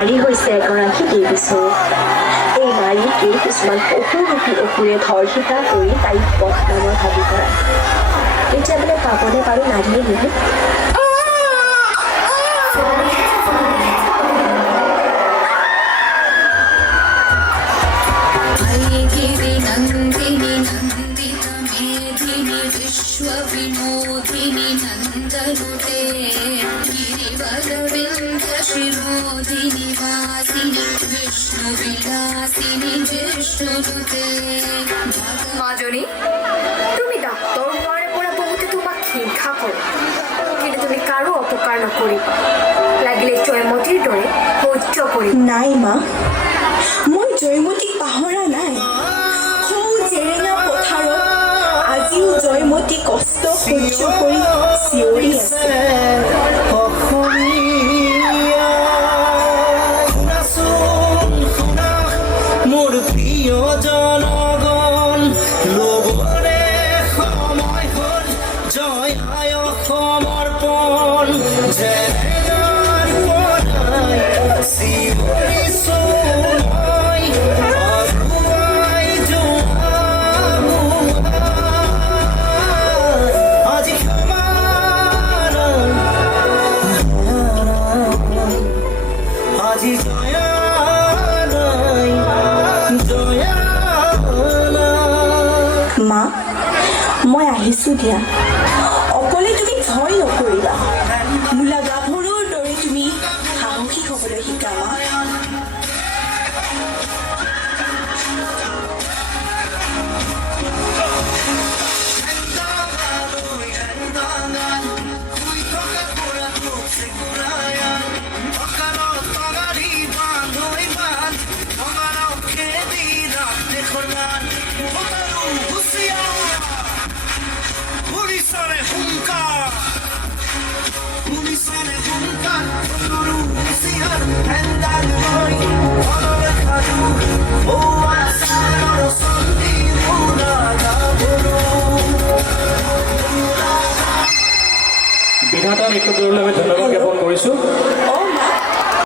নাৰী হৈছে এগৰাকী দেৱীস্বৰূপ। এই নাৰীকে কিছুমান অসুৰূপী অসুৰে ধৰ্ষিতা কৰি তাইক বদনামৰ ভাবি কৰা। এতিয়া বোলে পাবলৈ পাৰো নাৰীয়ে নহয়। विनोदिनी नन्दनुते गिरिवरविन्द शिरोधिनि वासिनि विष्णुविलासिनि विष्णुनुते মাজনী তুমি ডাক্তৰ হোৱাৰ পৰা বহুতে তোমাক হিংসা কৰে, কিন্তু তুমি কাৰো অপকাৰ নকৰিবা, লাগিলে জয়মতীৰ দৰে সহ্য কৰি। নাই মা, মই জয়মতীক পাহৰা নাই। সৌ জেৰেঙা পথাৰত আজিও জয়মতী কষ্ট সহ্য কৰি চিঞৰি আছে। মোৰ প্ৰিয় জনগণ লগৰে সময় হ'ল জয় আয় সমৰ্পণ জেৰেঙাৰ পৰাই চিঞৰিছো মই আগুৱাই যোৱা আজি আজি জয়া মা, মই আহিছোঁ দিয়া। অকলে তুমি ভয় নকৰিবা। মূলা গাভৰুৰ দৰে তুমি সাহসী হ'বলৈ শিকা মা। বিধাতা নৃত্যদললৈ আমি ধন্যবাদ জ্ঞাপন কৰিছোঁ।